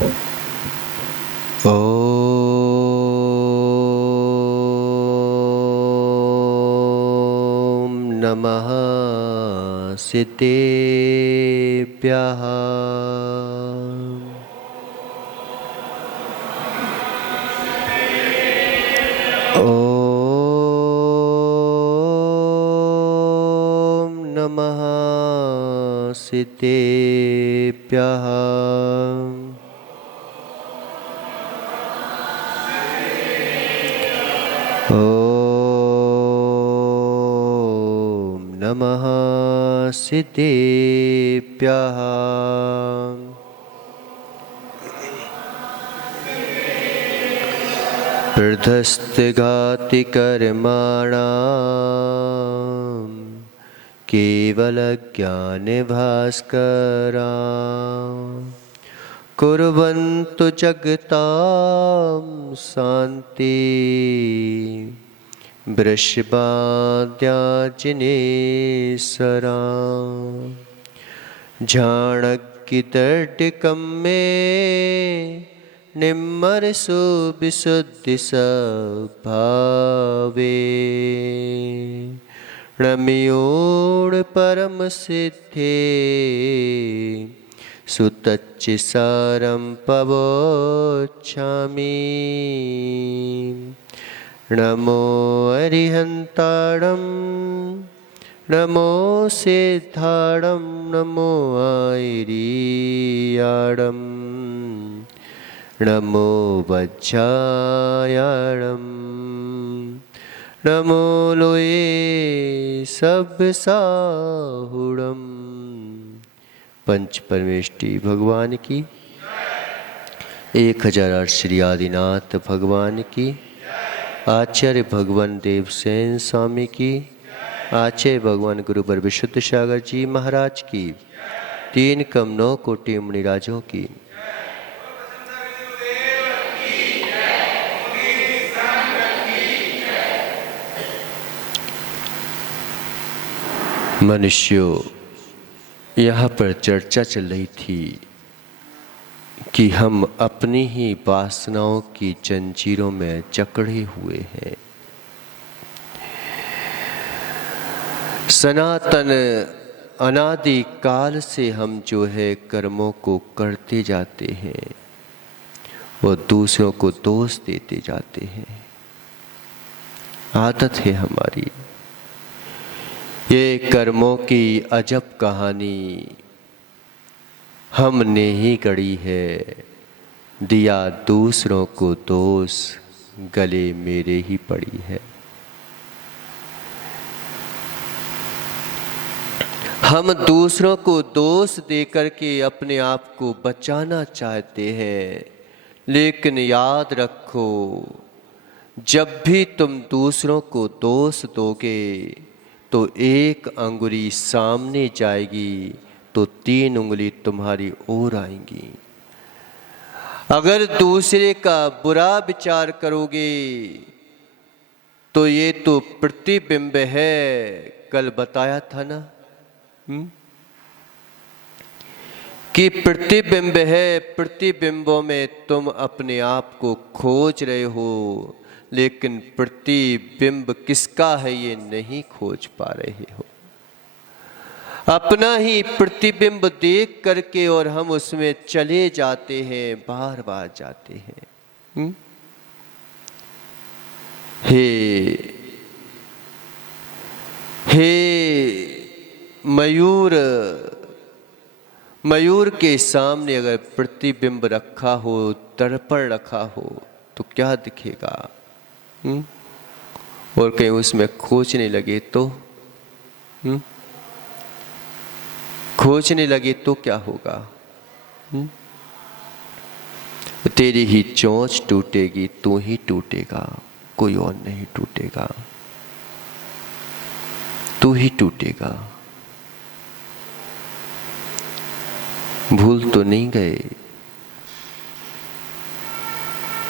ॐ नमः सिद्धेभ्यः। ॐ नमः सिद्धेभ्यः। ॐ नमः सिद्धेभ्यः। हृदस्थघातिकर्माणां केवलज्ञानभास्करां कुर्वन्तु जगतां शान्ति वृषभाद्याजिनेश्वरां झाणक्यतर्टिकं मे निम्मरसो विशुद्धिस्वभावे रम्योड परम सिद्धे सुतच्चिसारं पवोच्छामि। नमो अरिहन्ताणं नमो सिद्धाणं नमो आयर्याणं नमो वज्रायाणं नमो लोये सब्बसाहुणं। पंच परमेष्टि भगवान की 1008 श्री आदिनाथ भगवान की, आचार्य भगवान देवसेन स्वामी की, आचार्य भगवान गुरुवर विशुद्ध सागर जी महाराज की, 3 कम 9 कोटि मुनिराजों की। मनुष्यों, यहाँ पर चर्चा चल रही थी कि हम अपनी ही वासनाओं की जंजीरों में जकड़े हुए हैं। सनातन अनादि काल से हम जो है कर्मों को करते जाते हैं वो दूसरों को दोष देते जाते हैं। आदत है हमारी। ये कर्मों की अजब कहानी हमने ही गढ़ी है। दिया दूसरों को दोष, गले मेरे ही पड़ी है। हम दूसरों को दोष देकर के अपने आप को बचाना चाहते हैं, लेकिन याद रखो, जब भी तुम दूसरों को दोष दोगे तो 1 अंगुली सामने जाएगी तो 3 उंगली तुम्हारी ओर आएंगी। अगर दूसरे का बुरा विचार करोगे तो ये तो प्रतिबिंब है। कल बताया था ना कि प्रतिबिंब है। प्रतिबिंबों में तुम अपने आप को खोज रहे हो, लेकिन प्रतिबिंब किसका है ये नहीं खोज पा रहे हो। अपना ही प्रतिबिंब देख करके और हम उसमें चले जाते हैं, बार बार जाते हैं। हे मयूर के सामने अगर प्रतिबिंब रखा हो, दर्पण रखा हो तो क्या दिखेगा? और कहीं उसमें खोजने लगे तो खोजने लगे तो क्या होगा? तेरी ही चोंच टूटेगी, तू ही टूटेगा, कोई और नहीं टूटेगा, तू ही टूटेगा। भूल तो नहीं गए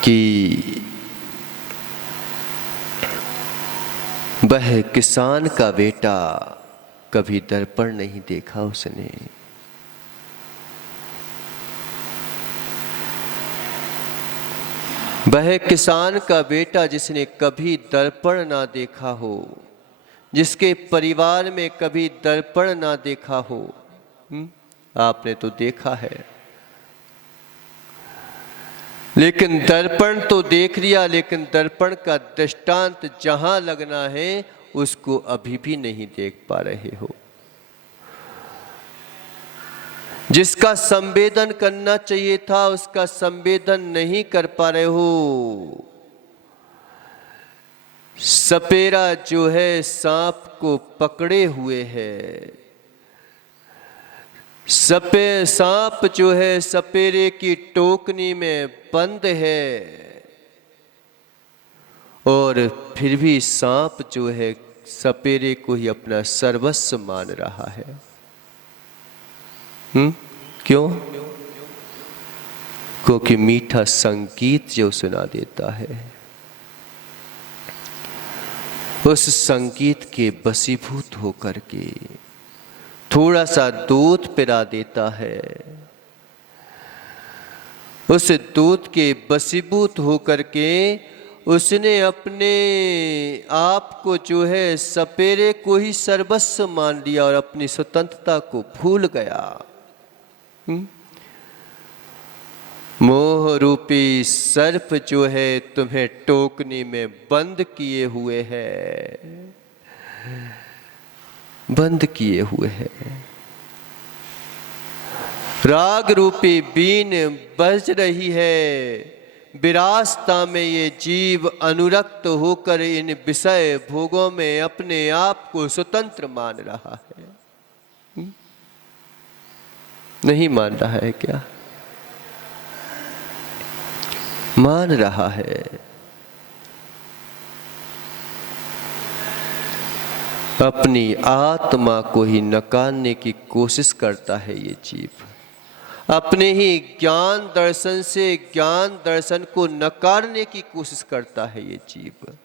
कि वह किसान का बेटा कभी दर्पण नहीं देखा उसने। वह किसान का बेटा जिसने कभी दर्पण ना देखा हो, जिसके परिवार में कभी दर्पण ना देखा हो। आपने तो देखा है, लेकिन दर्पण तो देख लिया, लेकिन दर्पण का दृष्टांत जहां लगना है उसको अभी भी नहीं देख पा रहे हो। जिसका संवेदन करना चाहिए था उसका संवेदन नहीं कर पा रहे हो। सपेरा जो है सांप को पकड़े हुए है, सांप जो है सपेरे की टोकनी में बंद है, और फिर भी सांप जो है सपेरे को ही अपना सर्वस्व मान रहा है। क्यों? क्योंकि मीठा संगीत जो सुना देता है, उस संगीत के बसीभूत होकर के थोड़ा सा दूध पिला देता है, उस दूध के बसीभूत होकर के उसने अपने आप को जो है सपेरे को ही सर्वस्व मान लिया और अपनी स्वतंत्रता को भूल गया। मोह रूपी सर्प जो है तुम्हें टोकनी में बंद किए हुए है, बंद किए हुए है। राग रूपी बीन बज रही है, विरासता में ये जीव अनुरक्त होकर इन विषय भोगों में अपने आप को स्वतंत्र मान रहा है। नहीं मान रहा है क्या? मान रहा है। अपनी आत्मा को ही नकारने की कोशिश करता है ये जीव, अपने ही ज्ञान दर्शन से ज्ञान दर्शन को नकारने की कोशिश करता है ये जीव।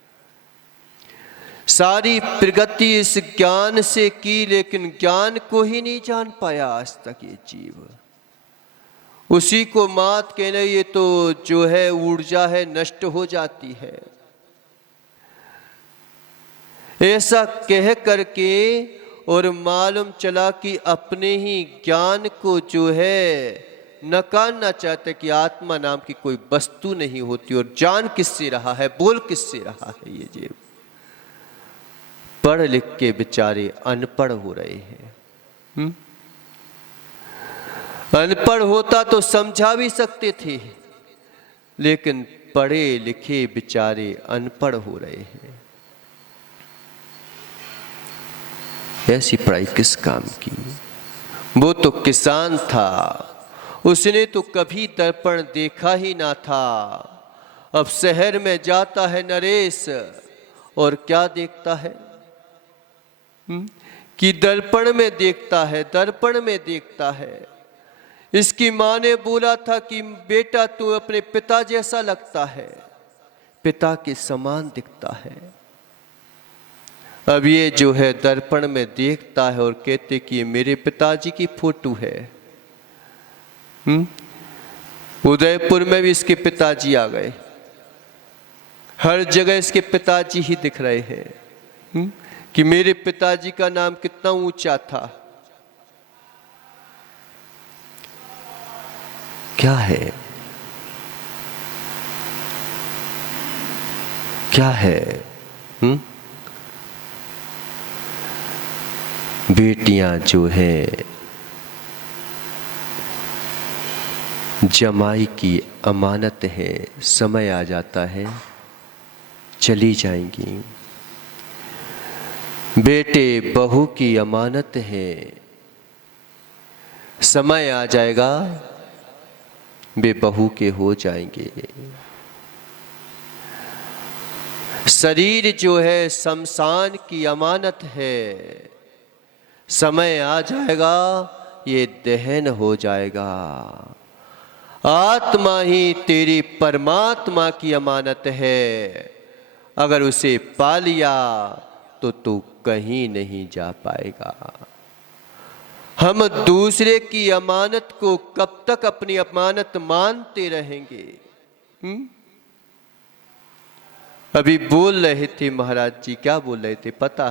सारी प्रगति इस ज्ञान से की, लेकिन ज्ञान को ही नहीं जान पाया आज तक ये जीव। उसी को मात कहने ये तो जो है ऊर्जा है नष्ट हो जाती है, ऐसा कह करके, और मालूम चला कि अपने ही ज्ञान को जो है नकारना चाहते कि आत्मा नाम की कोई वस्तु नहीं होती। और जान किससे रहा है, बोल किससे रहा है ये जीव? पढ़ लिख के बेचारे अनपढ़ हो रहे हैं। अनपढ़ होता तो समझा भी सकते थे, लेकिन पढ़े लिखे बेचारे अनपढ़ हो रहे हैं। ऐसी पढ़ाई किस काम की? वो तो किसान था, उसने तो कभी दर्पण देखा ही ना था। अब शहर में जाता है नरेश और क्या देखता है कि दर्पण में देखता है, दर्पण में देखता है। इसकी माँ ने बोला था कि बेटा तू अपने पिता जैसा लगता है, पिता के समान दिखता है। अब ये जो है दर्पण में देखता है और कहते कि ये मेरे पिताजी की फोटो है। उदयपुर में भी इसके पिताजी आ गए, हर जगह इसके पिताजी ही दिख रहे हैं। कि मेरे पिताजी का नाम कितना ऊंचा था। क्या है, क्या है? बेटियां जो है जमाई की अमानत है, समय आ जाता है चली जाएंगी। बेटे बहू की अमानत है, समय आ जाएगा वे बहू के हो जाएंगे। शरीर जो है शमशान की अमानत है, समय आ जाएगा ये दहन हो जाएगा। आत्मा ही तेरी परमात्मा की अमानत है, अगर उसे पा लिया तो तू कहीं नहीं जा पाएगा। हम दूसरे की अमानत को कब तक अपनी अमानत मानते रहेंगे? अभी बोल रहे थे महाराज जी, क्या बोल रहे थे पता,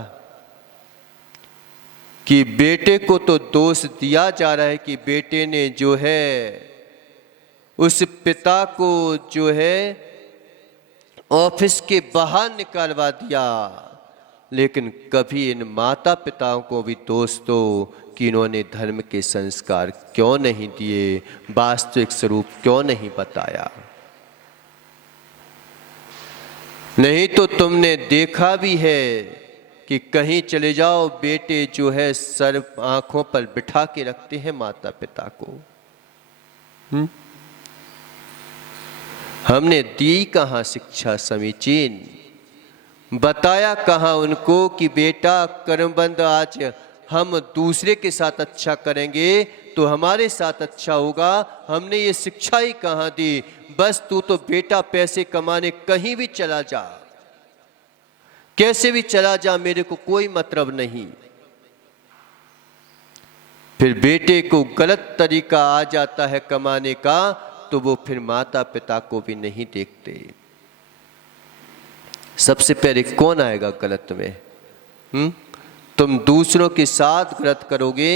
कि बेटे को तो दोष दिया जा रहा है कि बेटे ने जो है उस पिता को जो है ऑफिस के बाहर निकलवा दिया, लेकिन कभी इन माता पिताओं को भी दोष दो कि इन्होंने धर्म के संस्कार क्यों नहीं दिए, वास्तविक स्वरूप क्यों नहीं बताया। नहीं तो तुमने देखा भी है कि कहीं चले जाओ, बेटे जो है सर आंखों पर बिठा के रखते हैं माता पिता को। हमने दी कहाँ शिक्षा समीचीन, बताया कहाँ उनको कि बेटा कर्मबंध, आज हम दूसरे के साथ अच्छा करेंगे तो हमारे साथ अच्छा होगा। हमने ये शिक्षा ही कहाँ दी, बस तू तो बेटा पैसे कमाने कहीं भी चला जा, कैसे भी चला जा, मेरे को कोई मतलब नहीं। फिर बेटे को गलत तरीका आ जाता है कमाने का, तो वो फिर माता पिता को भी नहीं देखते। सबसे पहले कौन आएगा गलत में? तुम दूसरों के साथ गलत करोगे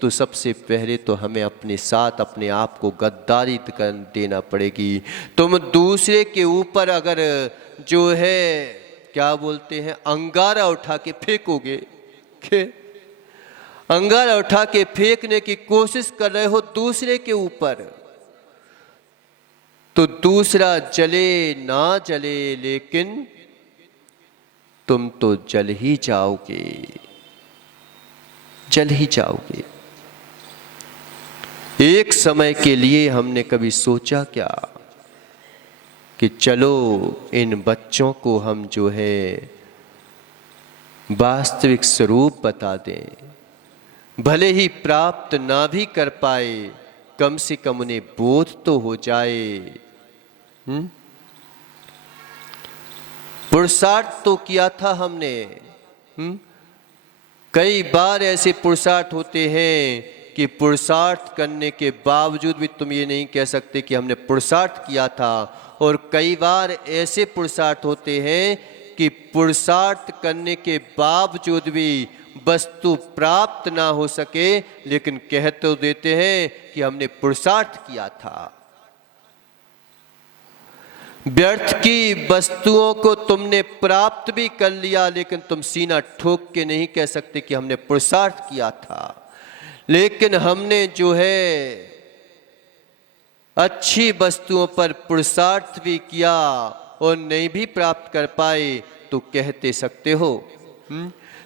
तो सबसे पहले तो हमें अपने साथ अपने आप को गद्दारी कर देना पड़ेगी। तुम दूसरे के ऊपर अगर जो है क्या बोलते हैं अंगारा उठा के फेंकोगे, अंगारा उठा के फेंकने की कोशिश कर रहे हो दूसरे के ऊपर, तो दूसरा जले ना जले लेकिन तुम तो जल ही जाओगे, जल ही जाओगे। एक समय के लिए हमने कभी सोचा क्या कि चलो इन बच्चों को हम जो है वास्तविक स्वरूप बता दें, भले ही प्राप्त ना भी कर पाए, कम से कम उन्हें बोध तो हो जाए। पुरुषार्थ तो किया था हमने। कई बार ऐसे पुरुषार्थ होते हैं कि पुरुषार्थ करने के बावजूद भी तुम ये नहीं कह सकते कि हमने पुरुषार्थ किया था, और कई बार ऐसे पुरुषार्थ होते हैं कि पुरुषार्थ करने के बावजूद भी वस्तु प्राप्त ना हो सके, लेकिन कह तो देते हैं कि हमने पुरुषार्थ किया था। व्यर्थ की वस्तुओं को तुमने प्राप्त भी कर लिया, लेकिन तुम सीना ठोक के नहीं कह सकते कि हमने पुरुषार्थ किया था। लेकिन हमने जो है अच्छी वस्तुओं पर पुरुषार्थ भी किया और नहीं भी प्राप्त कर पाए तो कहते सकते हो।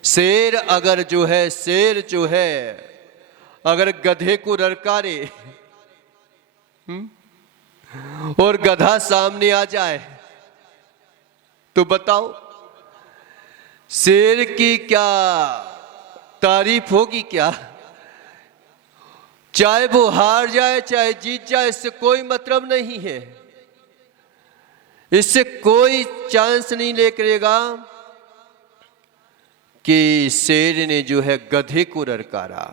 शेर अगर जो है, शेर जो है अगर गधे को ललकारे और गधा सामने आ जाए तो बताओ शेर की क्या तारीफ होगी क्या? चाहे वो हार जाए चाहे जीत जाए, इससे कोई मतलब नहीं है, इससे कोई चांस नहीं लेगा कि शेर ने जो है गधे को ललकारा।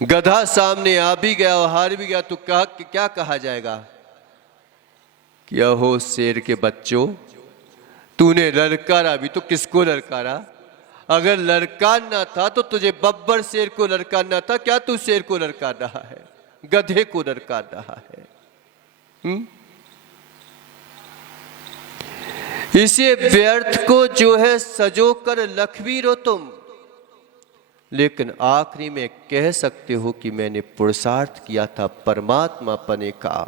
गधा सामने आ भी गया और हार भी गया तो क्या कहा जाएगा कि अहो शेर के बच्चों, तूने ललकारा भी तो किसको ललकारा? अगर ललकारना था तो तुझे बब्बर शेर को ललकारना था, क्या तू शेर को ललकार रहा है, गधे को ललकार रहा है? इसे व्यर्थ को जो है सजो कर लख भी रो तुम, लेकिन आखिरी में कह सकते हो कि मैंने पुरुषार्थ किया था परमात्मा पने का।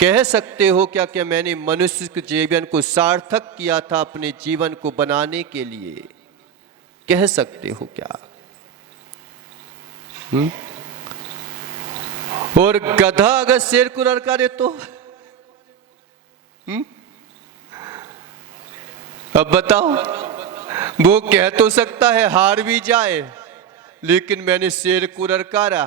कह सकते हो क्या क्या मैंने मनुष्य के जीवन को सार्थक किया था अपने जीवन को बनाने के लिए, कह सकते हो क्या? और गधा अगर शेर को ललकारे तो अब बताओ, वो कह तो सकता है हार भी जाए लेकिन मैंने शेर को ललकारा।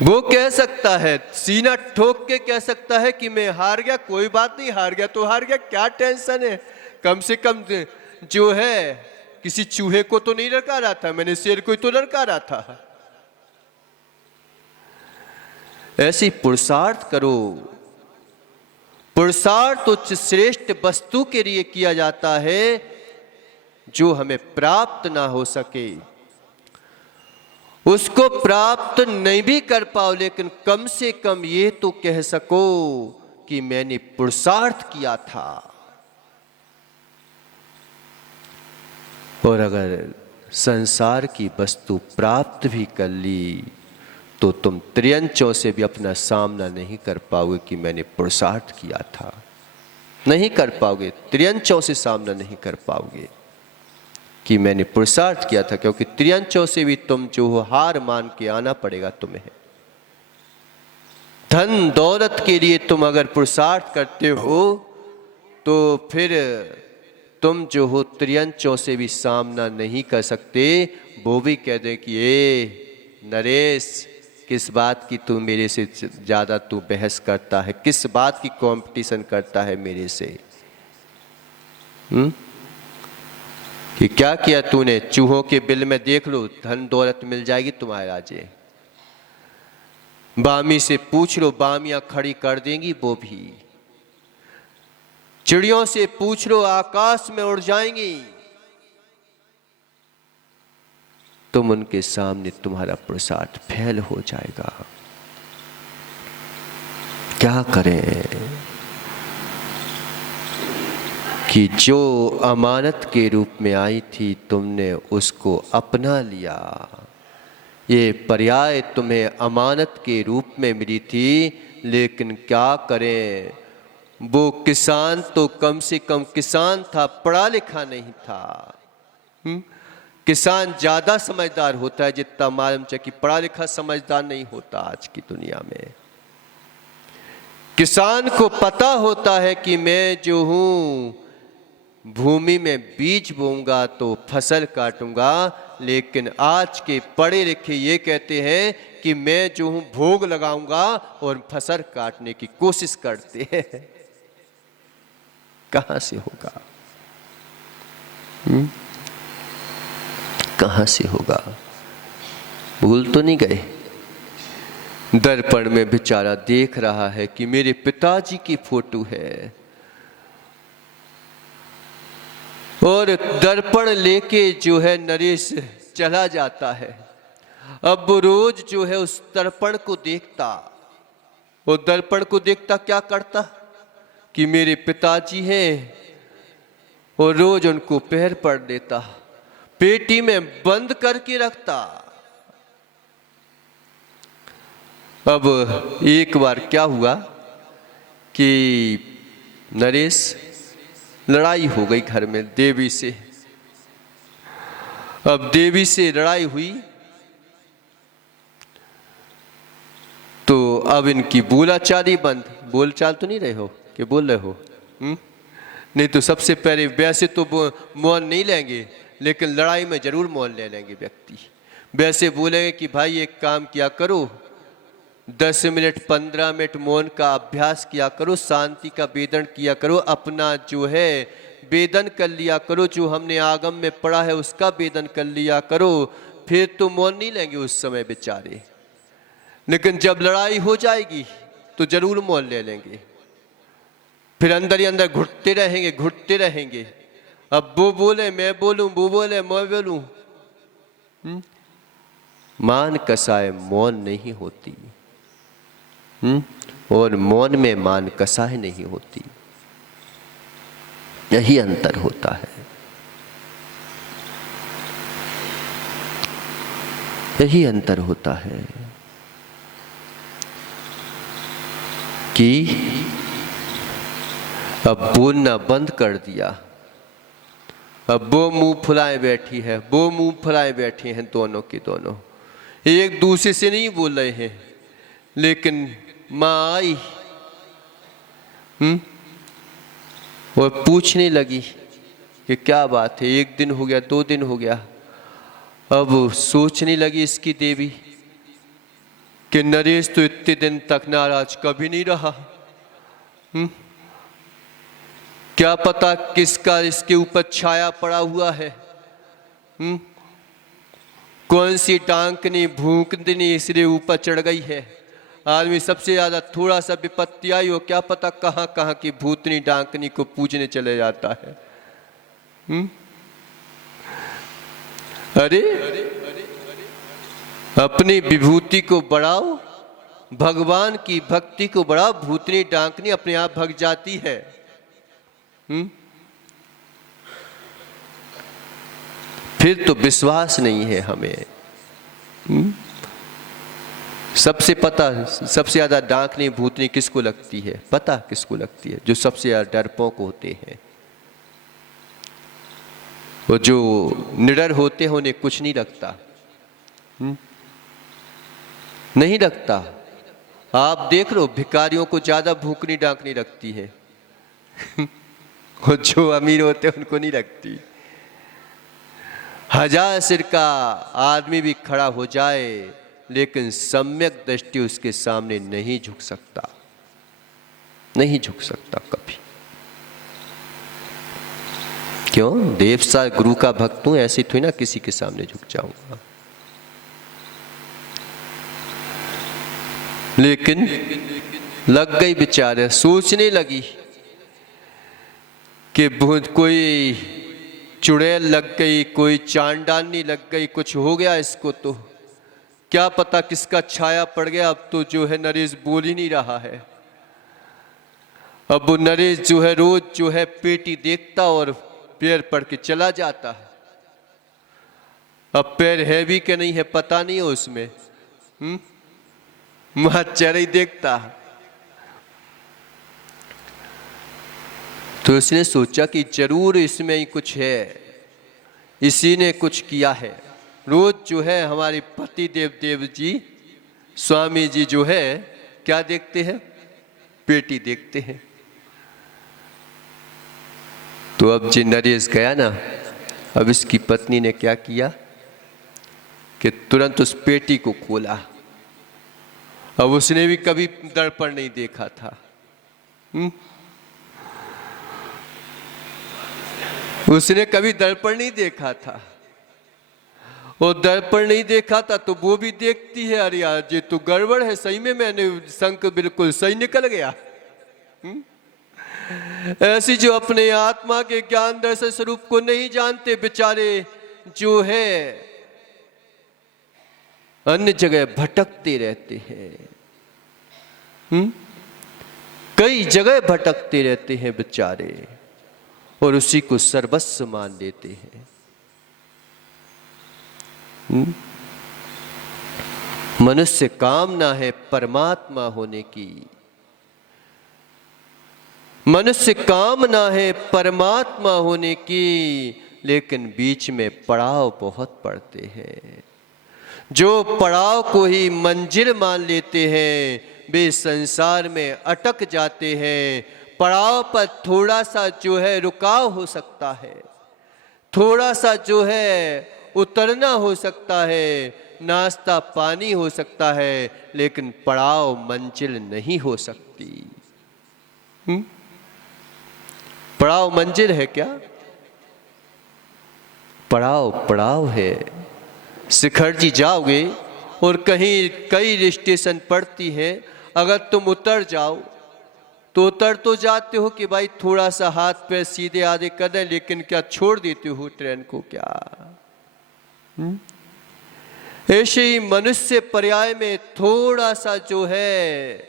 वो कह सकता है, सीना ठोक के कह सकता है कि मैं हार गया, कोई बात नहीं, हार गया तो हार गया, क्या टेंशन है, कम से कम जो है किसी चूहे को तो नहीं ललकारा था, मैंने शेर को ही तो ललकारा था। ऐसी पुरुषार्थ करो। पुरुषार्थ उच्च श्रेष्ठ वस्तु के लिए किया जाता है जो हमें प्राप्त ना हो सके। उसको प्राप्त नहीं भी कर पाओ, लेकिन कम से कम ये तो कह सको कि मैंने पुरुषार्थ किया था। और अगर संसार की वस्तु प्राप्त भी कर ली तो तुम त्रियंचों से भी अपना सामना नहीं कर पाओगे कि मैंने पुरुषार्थ किया था। नहीं कर पाओगे, त्रियंचों से सामना नहीं कर पाओगे कि मैंने पुरुषार्थ किया था, क्योंकि त्रियंचों से भी तुम जो हो हार मान के आना पड़ेगा तुम्हें। धन दौलत के लिए तुम अगर पुरुषार्थ करते हो तो फिर तुम जो हो त्रियंचों से भी सामना नहीं कर सकते। वो भी कह दे कि ए नरेश, किस बात की तू मेरे से ज़्यादा तू बहस करता है, किस बात की कंपटीशन करता है मेरे से, कि क्या किया तूने। चूहों के बिल में देख लो, धन दौलत मिल जाएगी तुम्हारे राज्य। बामी से पूछ लो, बामियां खड़ी कर देंगी वो भी। चिड़ियों से पूछ लो, आकाश में उड़ जाएंगी। तुम उनके सामने तुम्हारा पुरुषार्थ फेल हो जाएगा। क्या करें कि जो अमानत के रूप में आई थी तुमने उसको अपना लिया। ये पर्याय तुम्हें अमानत के रूप में मिली थी, लेकिन क्या करें, वो किसान तो कम से कम किसान था, पढ़ा लिखा नहीं था। किसान ज्यादा समझदार होता है जितना मालूम चाहिए कि पढ़ा लिखा समझदार नहीं होता आज की दुनिया में। किसान को पता होता है कि मैं जो हूं भूमि में बीज बोऊंगा तो फसल काटूंगा, लेकिन आज के पढ़े लिखे ये कहते हैं कि मैं जो हूं भोग लगाऊंगा और फसल काटने की कोशिश करते हैं। कहां से होगा? कहां से होगा? भूल तो नहीं गए? दर्पण में बेचारा देख रहा है कि मेरे पिताजी की फोटो है, और दर्पण लेके जो है नरेश चला जाता है। अब वो रोज जो है उस दर्पण को देखता, वो दर्पण को देखता क्या करता कि मेरे पिताजी हैं, और रोज उनको पैर पड़ देता, पेटी में बंद करके रखता। अब एक बार क्या हुआ कि नरेश लड़ाई हो गई घर में देवी से। अब देवी से लड़ाई हुई तो अब इनकी बोलाचाली बंद। बोलचाल तो नहीं रहे हो कि बोल रहे हो? नहीं तो सबसे पहले वैसे तो मौन नहीं लेंगे, लेकिन लड़ाई में जरूर मौन ले लेंगे व्यक्ति। वैसे बोलेंगे कि भाई एक काम किया करो, 10 मिनट 15 मिनट मौन का अभ्यास किया करो, शांति का वेदन किया करो, अपना जो है वेदन कर लिया करो, जो हमने आगम में पढ़ा है उसका वेदन कर लिया करो, फिर तो मौन नहीं लेंगे उस समय बेचारे। लेकिन जब लड़ाई हो जाएगी तो जरूर मौन ले लेंगे, फिर अंदर ही अंदर घुटते रहेंगे घुटते रहेंगे। अब वो बोले मैं बोलूं, वो बोले मैं बोलूं। मान कसाय मौन नहीं होती, और मौन में मान कसाय नहीं होती। यही अंतर होता है, यही अंतर होता है कि अब बोलना बंद कर दिया। अब वो मुंह फुलाए बैठी है, वो मुंह फुलाए बैठे हैं, दोनों के दोनों एक दूसरे से नहीं बोल रहे हैं। लेकिन माँ आई और पूछने लगी कि क्या बात है, 1 दिन हो गया 2 दिन हो गया। अब सोचने लगी इसकी देवी कि नरेश तो इतने दिन तक नाराज कभी नहीं रहा। क्या पता किसका इसके ऊपर छाया पड़ा हुआ है। कौन सी टांकनी भूकनी इसलिए ऊपर चढ़ गई है। आदमी सबसे ज़्यादा थोड़ा सा विपत्ति आई हो, क्या पता कहाँ कहाँ की भूतनी डाकनी को पूजने चले जाता है। अरे अपनी विभूति को बढ़ाओ, भगवान की भक्ति को बढ़ाओ, भूतनी डाकनी अपने आप भग जाती है। फिर तो विश्वास नहीं है हमें। सबसे ज्यादा डाकनी भूतनी किसको लगती है? पता किसको लगती है? जो सबसे ज्यादा डरपोक होते हैं। वो जो निडर होते हैं उन्हें कुछ नहीं लगता, नहीं लगता। आप देख लो, भिखारियों को ज्यादा भूखनी डाकनी लगती है और जो अमीर होते हैं उनको नहीं लगती। 1000 सिर का आदमी भी खड़ा हो जाए लेकिन सम्यक दृष्टि उसके सामने नहीं झुक सकता, नहीं झुक सकता कभी। क्यों? देवसा गुरु का भक्त हूं, ऐसी थोड़ी ना किसी के सामने झुक जाऊंगा। लेकिन लग गई बेचारे, सोचने लगी कि कोई चुड़ैल लग गई, कोई चांडानी लग गई, कुछ हो गया इसको, तो क्या पता किसका छाया पड़ गया। अब तो जो है नरेश बोल ही नहीं रहा है। अब वो नरेश जो है रोज जो है पेटी देखता और पैर पड़ के चला जाता है। अब पैर है भी कि नहीं है पता नहीं है उसमें, वहां चेहरा ही देखता। तो उसने सोचा कि जरूर इसमें ही कुछ है, इसी ने कुछ किया है। रोज जो है हमारे पति देव जी स्वामी जी जो है क्या देखते हैं? पेटी देखते हैं। तो अब जी नरेश गया ना, अब इसकी पत्नी ने क्या किया कि तुरंत उस पेटी को खोला। अब उसने भी कभी दर्पण नहीं देखा था। उसने कभी दर्पण नहीं देखा था, और दर्पण नहीं देखा था तो वो भी देखती है, अरे यार ये तो गड़बड़ है, सही में मैंने शंख बिल्कुल सही निकल गया। ऐसी जो अपने आत्मा के ज्ञान दर्शन स्वरूप को नहीं जानते बेचारे जो है अन्य जगह भटकते रहते हैं। कई जगह भटकते रहते हैं बेचारे और उसी को सर्वस्व मान लेते हैं। मनुष्य कामना है परमात्मा होने की, मनुष्य कामना है परमात्मा होने की, लेकिन बीच में पड़ाव बहुत पड़ते हैं। जो पड़ाव को ही मंजिल मान लेते हैं वे संसार में अटक जाते हैं। पड़ाव पर थोड़ा सा जो है रुकाव हो सकता है, थोड़ा सा जो है उतरना हो सकता है, नाश्ता पानी हो सकता है, लेकिन पड़ाव मंजिल नहीं हो सकती। पड़ाव मंजिल है क्या? पड़ाव पड़ाव है। शिखर जी जाओगे और कहीं कई स्टेशन पड़ती है, अगर तुम उतर जाओ तो उतर तो जाते हो कि भाई थोड़ा सा हाथ पैर सीधे आधे कर दें, लेकिन क्या छोड़ देते हो ट्रेन को क्या? ऐसे ही मनुष्य पर्याय में थोड़ा सा जो है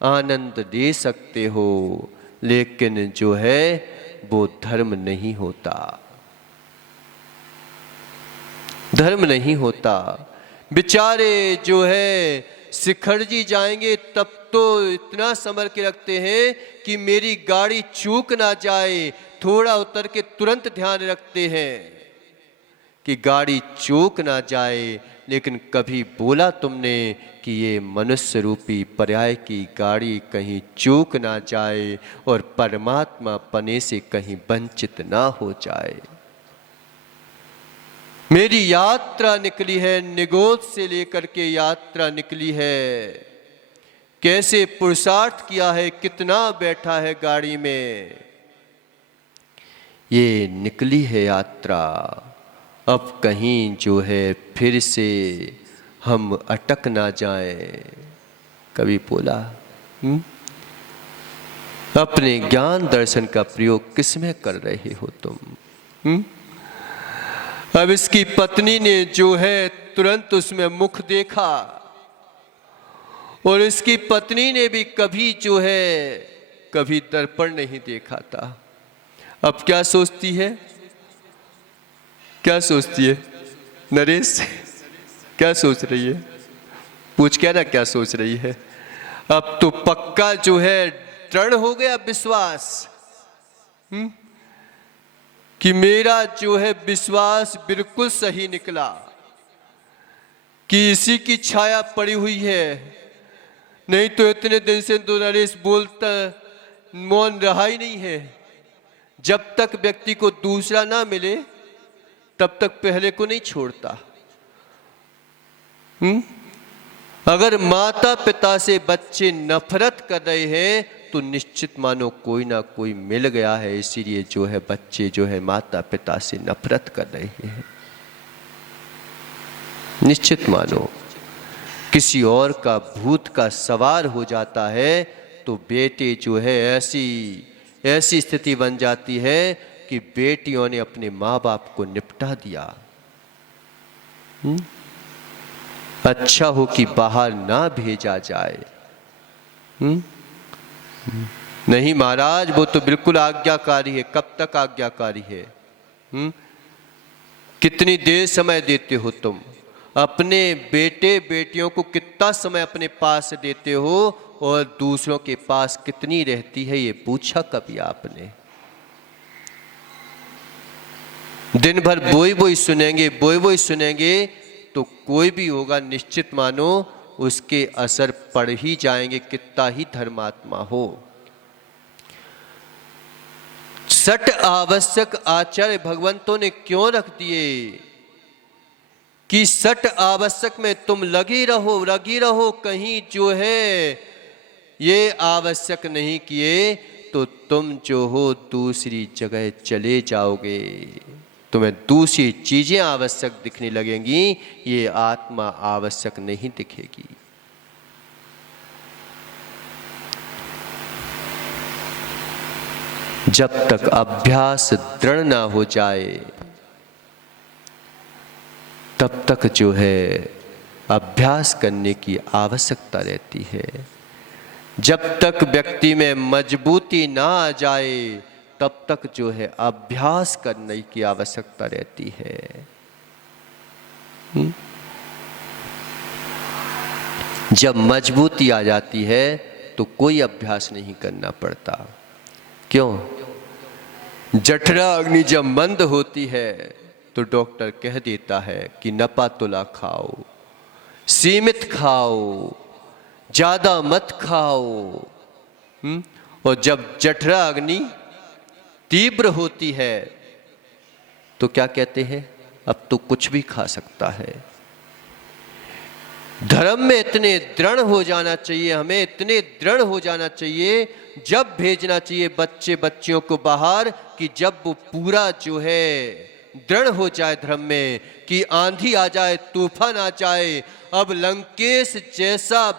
आनंद दे सकते हो, लेकिन जो है वो धर्म नहीं होता, धर्म नहीं होता। बेचारे जो है शिखर जी जाएंगे तब तो इतना समझ के रखते हैं कि मेरी गाड़ी चूक ना जाए, थोड़ा उतर के तुरंत ध्यान रखते हैं कि गाड़ी चूक ना जाए। लेकिन कभी बोला तुमने कि ये मनुष्य रूपी पर्याय की गाड़ी कहीं चूक ना जाए और परमात्मा पने से कहीं वंचित ना हो जाए। मेरी यात्रा निकली है, निगोद से लेकर के यात्रा निकली है, कैसे पुरुषार्थ किया है, कितना बैठा है गाड़ी में, ये निकली है यात्रा। अब कहीं जो है फिर से हम अटक ना जाएं। कवि बोला अपने ज्ञान दर्शन का प्रयोग किसमें कर रहे हो तुम? अब इसकी पत्नी ने जो है तुरंत उसमें मुख देखा, और इसकी पत्नी ने भी कभी जो है कभी दर्पण नहीं देखा था। अब क्या सोचती है? क्या सोचती है नरेश? क्या सोच रही है? पूछ क्या ना क्या सोच रही है? अब तो पक्का जो है दृढ़ हो गया विश्वास कि मेरा जो है विश्वास बिल्कुल सही निकला, कि इसी की छाया पड़ी हुई है। नहीं तो इतने दिन से तो नरेश बोलता मौन रहा ही नहीं है। जब तक व्यक्ति को दूसरा ना मिले तब तक पहले को नहीं छोड़ता। अगर माता पिता से बच्चे नफरत कर रहे हैं तो निश्चित मानो कोई ना कोई मिल गया है, इसीलिए जो है बच्चे जो है माता पिता से नफरत कर रहे हैं। निश्चित मानो किसी और का भूत का सवार हो जाता है तो बेटे जो है ऐसी स्थिति बन जाती है कि बेटियों ने अपने माँ बाप को निपटा दिया। अच्छा हो कि बाहर ना भेजा जाए। नहीं महाराज, वो तो बिल्कुल आज्ञाकारी है। कब तक आज्ञाकारी है? कितनी देर समय देते हो तुम? अपने बेटे बेटियों को कितना समय अपने पास देते हो और दूसरों के पास कितनी रहती है, ये पूछा कभी आपने? दिन भर बोई सुनेंगे तो कोई भी होगा निश्चित मानो उसके असर पड़ ही जाएंगे, कितना ही धर्मात्मा हो। सट आवश्यक आचार्य भगवंतों ने क्यों रख दिए कि सट आवश्यक में तुम लगी रहो, कहीं जो है ये आवश्यक नहीं किए तो तुम जो हो दूसरी जगह चले जाओगे, तुम्हें दूसरी चीजें आवश्यक दिखने लगेंगी, ये आत्मा आवश्यक नहीं दिखेगी। जब तक अभ्यास दृढ़ ना हो जाए तब तक जो है अभ्यास करने की आवश्यकता रहती है। जब तक व्यक्ति में मजबूती ना आ जाए तब तक जो है अभ्यास करने की आवश्यकता रहती है। जब मजबूती आ जाती है तो कोई अभ्यास नहीं करना पड़ता। क्यों? जठरा अग्नि जब मंद होती है तो डॉक्टर कह देता है कि नपा तुला खाओ, सीमित खाओ, ज्यादा मत खाओ। और जब जठरा अग्नि तीव्र होती है तो क्या कहते हैं? अब तो कुछ भी खा सकता है। धर्म में इतने दृढ़ हो जाना चाहिए, हमें इतने दृढ़ हो जाना चाहिए, जब भेजना चाहिए बच्चे बच्चियों को बाहर कि जब वो पूरा जो है दृढ़ हो जाए धर्म में, कि आंधी आ जाए, तूफान आ जाए, अब लंकेश जैसा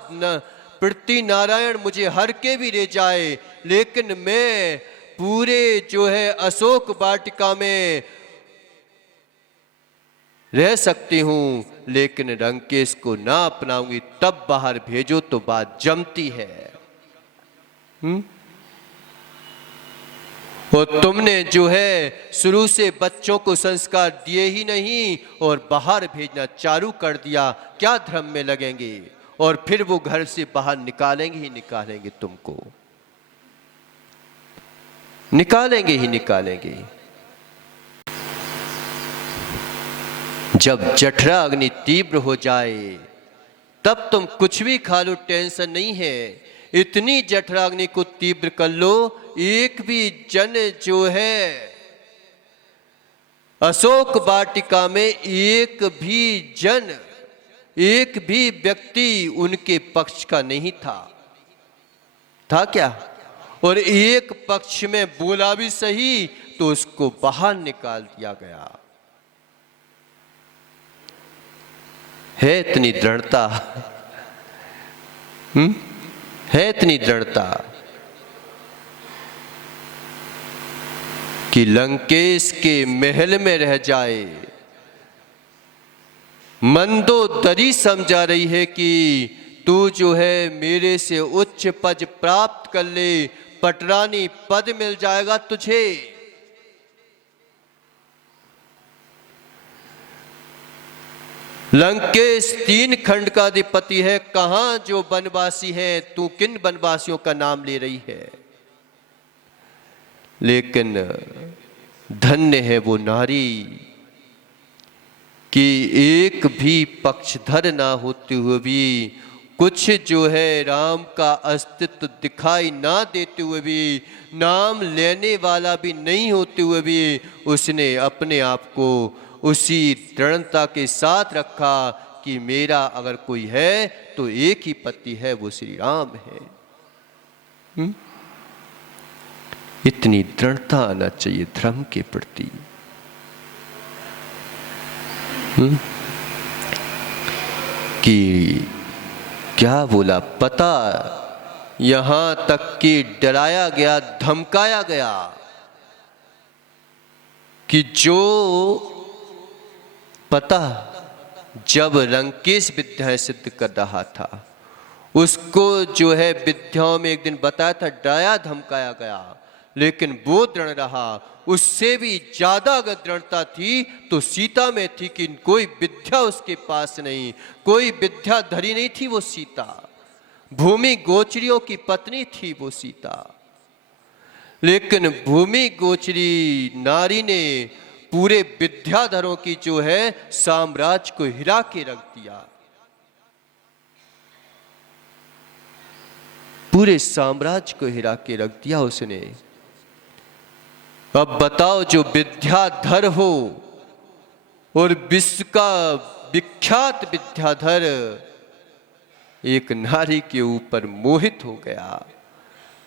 पृथ्वी नारायण मुझे हर के भी ले जाए, लेकिन मैं पूरे जो है अशोक वाटिका में रह सकती हूं, लेकिन लंकेश को ना अपनाऊंगी, तब बाहर भेजो तो बात जमती है। और तुमने जो है शुरू से बच्चों को संस्कार दिए ही नहीं और बाहर भेजना चालू कर दिया, क्या धर्म में लगेंगे? और फिर वो घर से बाहर निकालेंगे ही निकालेंगे, तुमको निकालेंगे ही निकालेंगे। जब जठरा अग्नि तीव्र हो जाए तब तुम कुछ भी खा लो, टेंशन नहीं है। इतनी जठरा अग्नि को तीव्र कर लो, एक भी जन जो है अशोक वाटिका में एक भी व्यक्ति उनके पक्ष का नहीं था क्या? और एक पक्ष में बोला भी सही तो उसको बाहर निकाल दिया गया। है इतनी दृढ़ता, है इतनी दृढ़ता कि लंकेश के महल में रह जाए। मंदोदरी समझा रही है कि तू जो है मेरे से उच्च पद प्राप्त कर ले, पटरानी पद मिल जाएगा तुझे। लंकेश 3 खंड का अधिपति है, कहां जो वनवासी है, तू किन वनवासियों का नाम ले रही है। लेकिन धन्य है वो नारी कि एक भी पक्षधर ना होते हुए भी, कुछ जो है राम का अस्तित्व दिखाई ना देते हुए भी, नाम लेने वाला भी नहीं होते हुए भी, उसने अपने आप को उसी दृढ़ता के साथ रखा कि मेरा अगर कोई है तो एक ही पति है, वो श्री राम है। इतनी दृढ़ता आना चाहिए धर्म के प्रति। कि क्या बोला, पता यहां तक कि डराया गया, धमकाया गया कि जो पता जब लंकेश विद्याएं सिद्ध कर रहा था, उसको जो है विद्याओं में एक दिन बताया था, डराया धमकाया गया, लेकिन वो दृढ़ रहा। उससे भी ज्यादा अगर दृढ़ता थी तो सीता में थी कि कोई विद्या उसके पास नहीं, कोई विद्या धरी नहीं थी वो सीता। भूमि गोचरियों की पत्नी थी वो सीता, लेकिन भूमि गोचरी नारी ने पूरे विद्याधरों की जो है साम्राज्य को हिला के रख दिया। पूरे साम्राज्य को हिला के रख दिया उसने। अब बताओ, जो विद्याधर हो और विश्व का विख्यात विद्याधर एक नारी के ऊपर मोहित हो गया,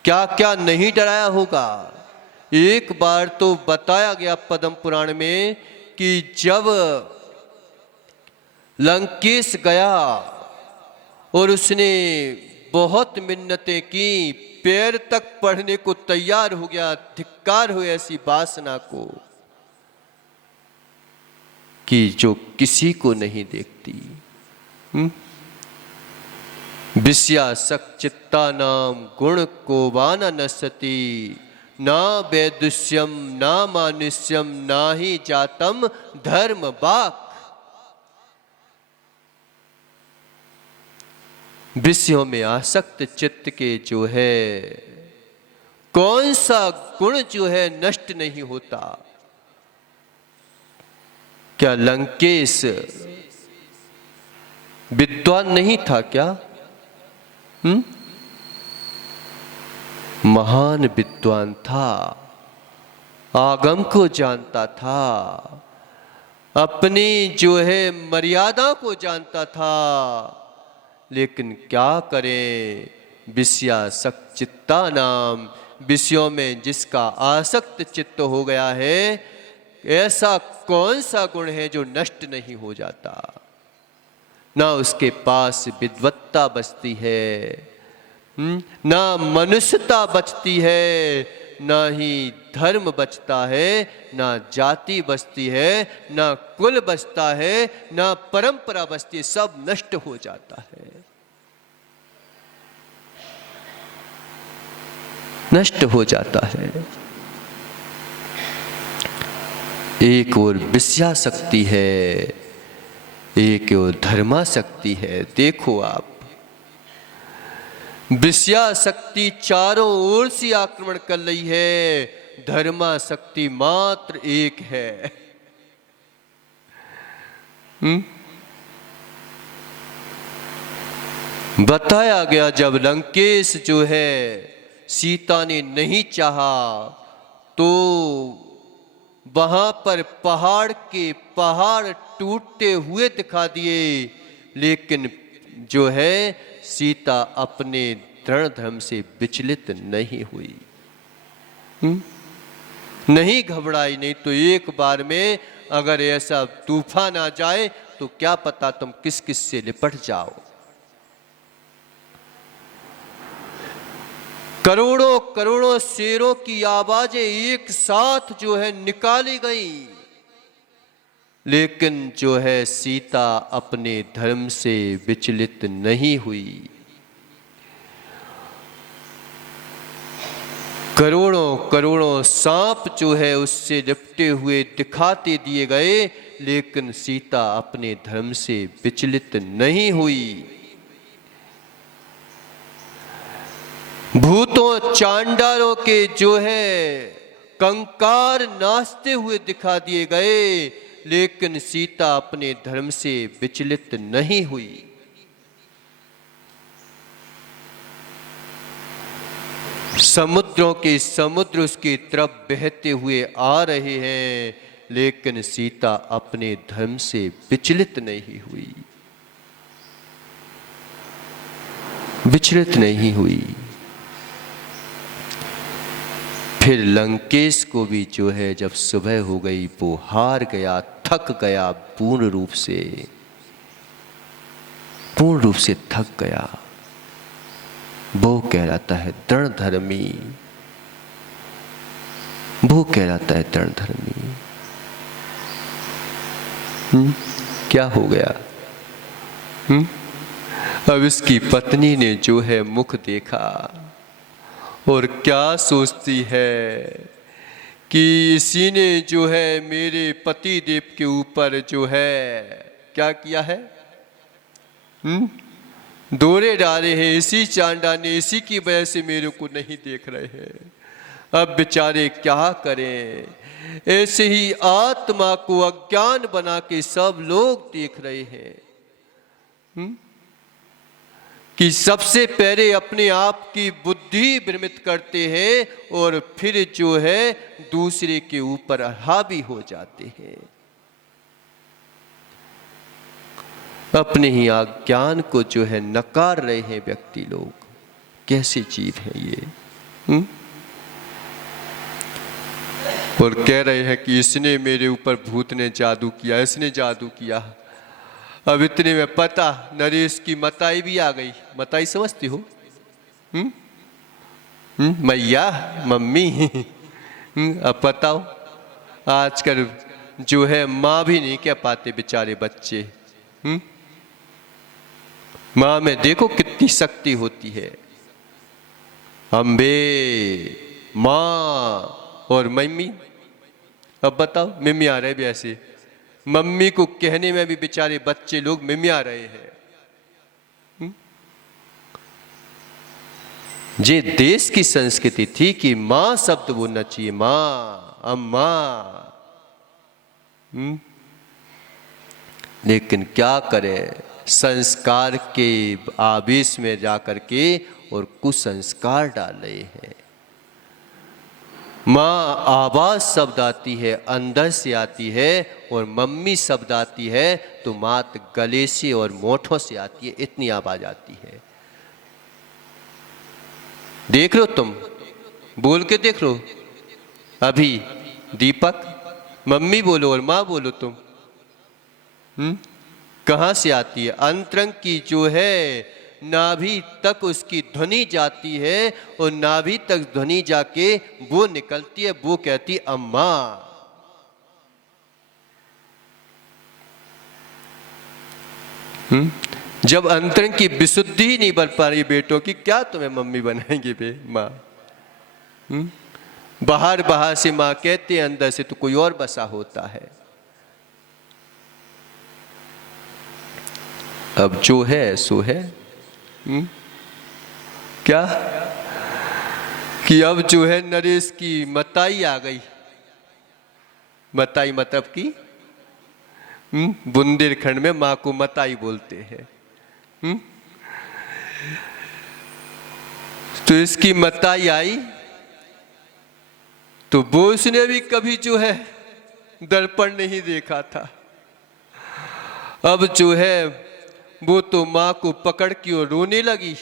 क्या क्या नहीं डराया होगा। एक बार तो बताया गया पद्म पुराण में कि जब लंकेश गया और उसने बहुत मिन्नतें की, पैर तक पढ़ने को तैयार हो गया, धिक्कार हुए ऐसी वासना को कि जो किसी को नहीं देखती। विषयासक्त चित्ता नाम गुण को वाना नसती, ना वैदुष्यम ना मानुष्यम ना ही जातम धर्म बाक। विषयों में आसक्त चित्त के जो है कौन सा गुण जो है नष्ट नहीं होता। क्या लंकेश विद्वान नहीं था क्या? महान विद्वान था, आगम को जानता था, अपनी जो है मर्यादा को जानता था, लेकिन क्या करें, विषयासक्त चित्ता नाम, विषयों में जिसका आसक्त चित्त हो गया है, ऐसा कौन सा गुण है जो नष्ट नहीं हो जाता। ना उसके पास विद्वत्ता बचती है, ना मनुष्यता बचती है, ना ही धर्म बचता है, ना जाति बचती है, ना कुल बचता है, ना परंपरा बचती है, सब नष्ट हो जाता है, नष्ट हो जाता है। एक और विषयासक्ति है, एक और धर्मासक्ति है। देखो आप, विषयासक्ति चारों ओर से आक्रमण कर रही है, धर्मासक्ति मात्र एक है। बताया गया जब लंकेश जो है सीता ने नहीं चाहा तो वहां पर पहाड़ के पहाड़ टूटते हुए दिखा दिए, लेकिन जो है सीता अपने दृढ़ धर्म से विचलित नहीं हुई, नहीं घबराई। नहीं तो एक बार में अगर ऐसा तूफान आ जाए तो क्या पता तुम किस किस से लिपट जाओ। करोड़ों करोड़ों शेरों की आवाजें एक साथ जो है निकाली गई, लेकिन जो है सीता अपने धर्म से विचलित नहीं हुई। करोड़ों करोड़ों सांप जो है उससे लिपटे हुए दिखाते दिए गए, लेकिन सीता अपने धर्म से विचलित नहीं हुई। भूतों चांडालों के जो है कंकार नाचते हुए दिखा दिए गए, लेकिन सीता अपने धर्म से विचलित नहीं हुई। समुद्रों के समुद्र उसकी तरफ बहते हुए आ रहे हैं, लेकिन सीता अपने धर्म से विचलित नहीं हुई, विचलित नहीं हुई। फिर लंकेश को भी जो है जब सुबह हो गई वो हार गया, थक गया, पूर्ण रूप से थक गया। वो कहलाता है दृढ़ धर्मी, वो कहलाता है दृढ़ धर्मी। क्या हो गया? अब इसकी पत्नी ने जो है मुख देखा और क्या सोचती है कि इसी ने जो है मेरे पति देव के ऊपर जो है क्या किया है, दौरे डाले हैं। इसी चांडा ने, इसी की वजह से मेरे को नहीं देख रहे हैं। अब बेचारे क्या करें? ऐसे ही आत्मा को अज्ञान बना के सब लोग देख रहे हैं कि सबसे पहले अपने आप की बुद्धि भ्रमित करते हैं और फिर जो है दूसरे के ऊपर हावी हो जाते हैं। अपने ही अज्ञान को जो है नकार रहे हैं व्यक्ति लोग। कैसी जीव है ये? और कह रहे हैं कि इसने मेरे ऊपर, भूत ने जादू किया, इसने जादू किया। अब इतने में पता नरेश की मताई भी आ गई। मताई समझती हो? मैया, मम्मी। अब बताओ, आजकल जो है माँ भी नहीं कह पाते बेचारे बच्चे। माँ में देखो कितनी शक्ति होती है। अम्बे, माँ और मम्मी। अब बताओ, मिमिया रहे भी ऐसे। मम्मी को कहने में भी बेचारे बच्चे लोग मिमिया रहे हैं। ये देश की संस्कृति थी कि माँ शब्द बोलना चाहिए, माँ, अम्मा। लेकिन क्या करें, संस्कार के आवेश में जाकर के और कुसंस्कार डाल रहे हैं। माँ आवाज शब्द आती है, अंदर से आती है, और मम्मी शब्द आती है तो मात गले से और मोठों से आती है। इतनी आवाज आती है। देख लो, तुम बोल के देख लो। अभी दीपक, मम्मी बोलो और माँ बोलो तुम। कहाँ से आती है? अंतरंग की जो है नाभि तक उसकी ध्वनि जाती है, और नाभि तक ध्वनि जाके वो निकलती है, वो कहती अम्मा। जब अंतरंग की विशुद्धि ही नहीं बन पा रही बेटों की, क्या तुम्हें मम्मी बनाएंगे बे माँ? बाहर बाहर से माँ कहते हैं, अंदर से तो कोई और बसा होता है। अब जो है सो है। क्या कि अब जो है नरेश की मताई आ गई। मताई मतलब की बुंदेलखंड में माँ को मताई बोलते हैं। तो इसकी मताई आई तो वो उसने भी कभी जो है दर्पण नहीं देखा था। अब जो है वो तो माँ को पकड़ के और रोने लगी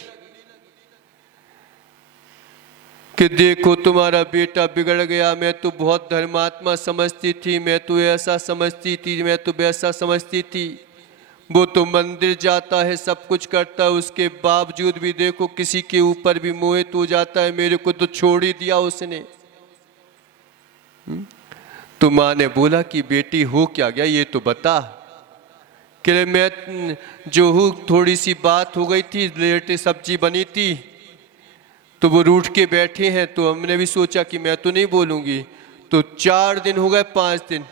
कि देखो तुम्हारा बेटा बिगड़ गया। मैं तो बहुत धर्मात्मा समझती थी, मैं तो ऐसा समझती थी, मैं तो वैसा समझती थी, वो तो मंदिर जाता है, सब कुछ करता है, उसके बावजूद भी देखो किसी के ऊपर भी मोहित हो जाता है। मेरे को तो छोड़ ही दिया उसने। तो माँ ने बोला कि बेटी हो क्या गया ये तो बता। कि मैं जो हूँ, थोड़ी सी बात हो गई थी, लेट सब्जी बनी थी तो वो रूठ के बैठे हैं, तो हमने भी सोचा कि मैं तो नहीं बोलूँगी। तो 4 दिन हो गए, 5 दिन,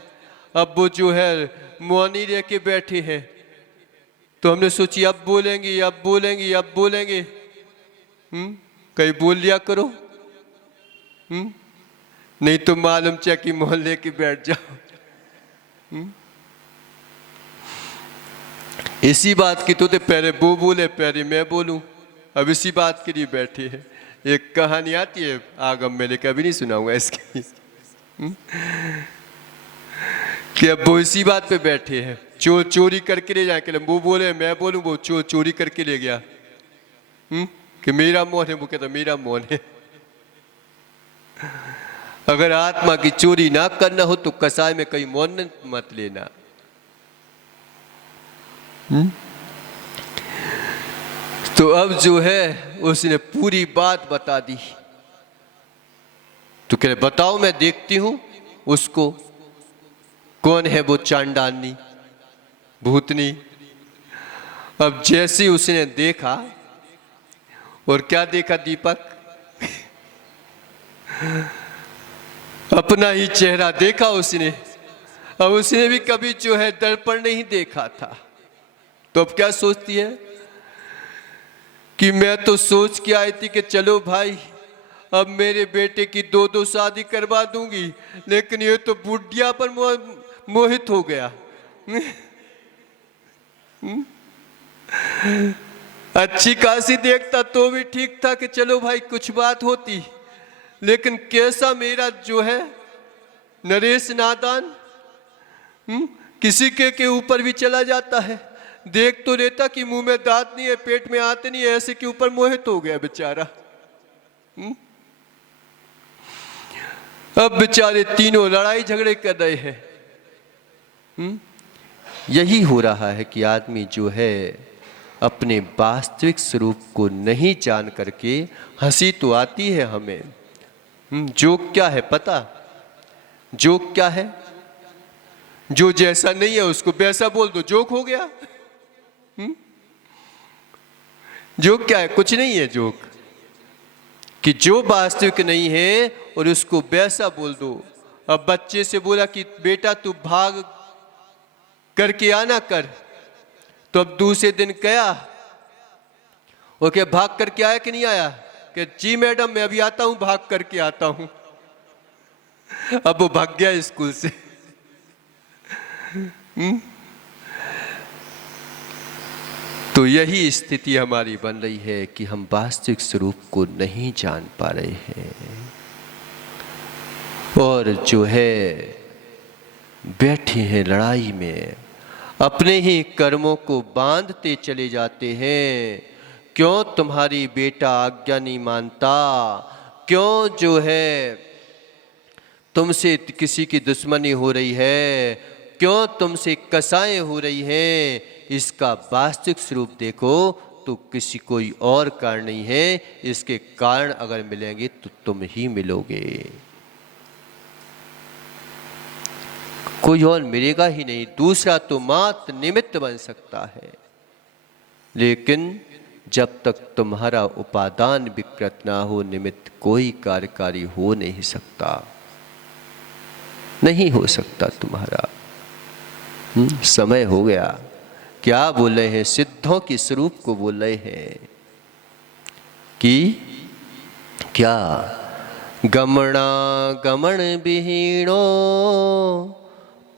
अब वो जो है मौनी रह के बैठे हैं। तो हमने सोची अब बोलेंगी, अब बोलेंगी, अब बोलेंगे। कहीं बोल लिया करो। नहीं तो मालूम चाहे कि मोहल्ले के बैठ जाओ। इसी बात की तो पहले वो बोले, पहले मैं बोलूं। अब इसी बात के लिए बैठे हैं। एक कहानी आती है आगम में, लेकिन कभी नहीं सुनाऊंगा इसकी। कि अब वो इसी बात पे बैठे हैं, चोर चोरी करके ले जाए। वो बोले मैं बोलूं, वो चोर चोरी करके ले गया। कि मेरा मौन है, वो कहता मेरा मौन है। अगर आत्मा की चोरी ना करना हो तो कसाई में कहीं मौन मत लेना। तो अब जो है उसने पूरी बात बता दी। तो कह रहे बताओ, मैं देखती हूं उसको, कौन है वो चांडालनी भूतनी। अब जैसे उसने देखा, और क्या देखा दीपक? अपना ही चेहरा देखा उसने। अब उसने भी कभी जो है दर्पण नहीं देखा था। तो अब क्या सोचती है कि मैं तो सोच के आई थी कि चलो भाई अब मेरे बेटे की 2-2 शादी करवा दूंगी, लेकिन ये तो बुढ़िया पर मोहित हो गया। अच्छी खासी देखता तो भी ठीक था कि चलो भाई कुछ बात होती, लेकिन कैसा मेरा जो है नरेश नादान, किसी के ऊपर भी चला जाता है। देख तो लेता कि मुंह में दांत नहीं है, पेट में आते नहीं है, ऐसे के ऊपर मोहित हो गया बेचारा। अब बेचारे तीनों लड़ाई झगड़े कर रहे हैं। यही हो रहा है कि आदमी जो है अपने वास्तविक स्वरूप को नहीं जान करके, हंसी तो आती है हमें, जोक क्या है पता? जोक क्या है? जो जैसा नहीं है उसको वैसा बोल दो, जोक हो गया। जोक क्या है? कुछ नहीं है जोक, कि जो वास्तविक नहीं है और उसको वैसा बोल दो। अब बच्चे से बोला कि बेटा तू भाग करके आना कर, तो अब दूसरे दिन गया, वो क्या भाग करके आया कि नहीं आया? कि जी मैडम मैं अभी आता हूं, भाग करके आता हूं। अब वो भाग गया स्कूल से। तो यही स्थिति हमारी बन रही है कि हम वास्तविक स्वरूप को नहीं जान पा रहे हैं, और जो है बैठे हैं लड़ाई में, अपने ही कर्मों को बांधते चले जाते हैं। क्यों तुम्हारी बेटा आज्ञा नहीं मानता? क्यों जो है तुमसे किसी की दुश्मनी हो रही है? क्यों तुमसे कसाएं हो रही हैं? इसका वास्तविक स्वरूप देखो तो किसी कोई और कारण नहीं है। इसके कारण अगर मिलेंगे तो तुम ही मिलोगे, कोई और मिलेगा ही नहीं। दूसरा तो मात्र निमित्त बन सकता है, लेकिन जब तक तुम्हारा उपादान विकृत ना हो, निमित्त कोई कार्यकारी हो नहीं सकता, नहीं हो सकता तुम्हारा। समय हो गया। क्या बोल रहे हैं? सिद्धों के स्वरूप को बोल रहे हैं कि क्या गमना गमन विहीणो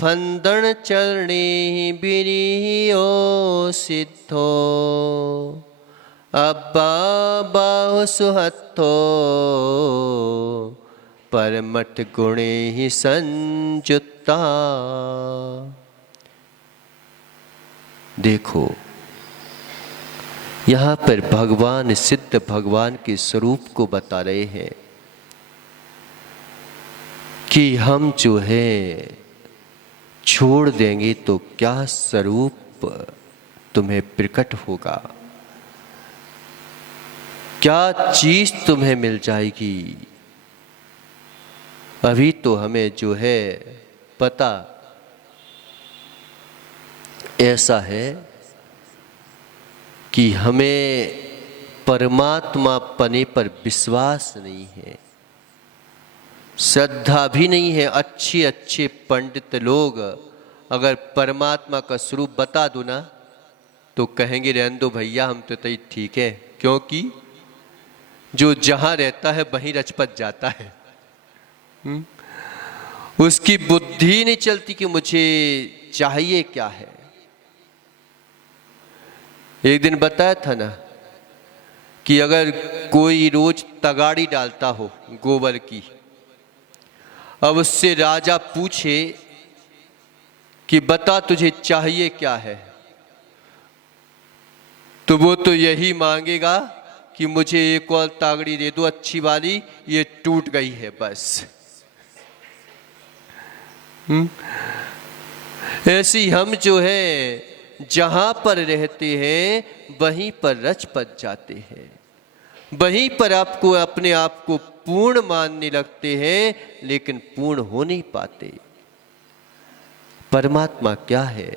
फंदन चरणी बिरियो सिद्धो अब्बा बाहु सुहत्थो परमठ गुणे ही संजुता। देखो यहाँ पर भगवान, सिद्ध भगवान के स्वरूप को बता रहे हैं कि हम जो है छोड़ देंगे तो क्या स्वरूप तुम्हें प्रकट होगा, क्या चीज तुम्हें मिल जाएगी। अभी तो हमें जो है पता ऐसा है कि हमें परमात्मा पने पर विश्वास नहीं है, श्रद्धा भी नहीं है। अच्छे अच्छे पंडित लोग अगर परमात्मा का स्वरूप बता दो ना तो कहेंगे रहने दो भैया, हम तो ठीक है, क्योंकि जो जहां रहता है वहीं रचपत जाता है। उसकी बुद्धि नहीं चलती कि मुझे चाहिए क्या है। एक दिन बताया था ना कि अगर कोई रोज तगाड़ी डालता हो गोबर की, अब उससे राजा पूछे कि बता तुझे चाहिए क्या है, तो वो तो यही मांगेगा कि मुझे एक और तागड़ी दे दो अच्छी वाली, ये टूट गई है बस। ऐसी हम जो है जहां पर रहते हैं वहीं पर रचपत जाते हैं, वहीं पर आपको अपने आप को पूर्ण मानने लगते हैं, लेकिन पूर्ण हो नहीं पाते। परमात्मा क्या है?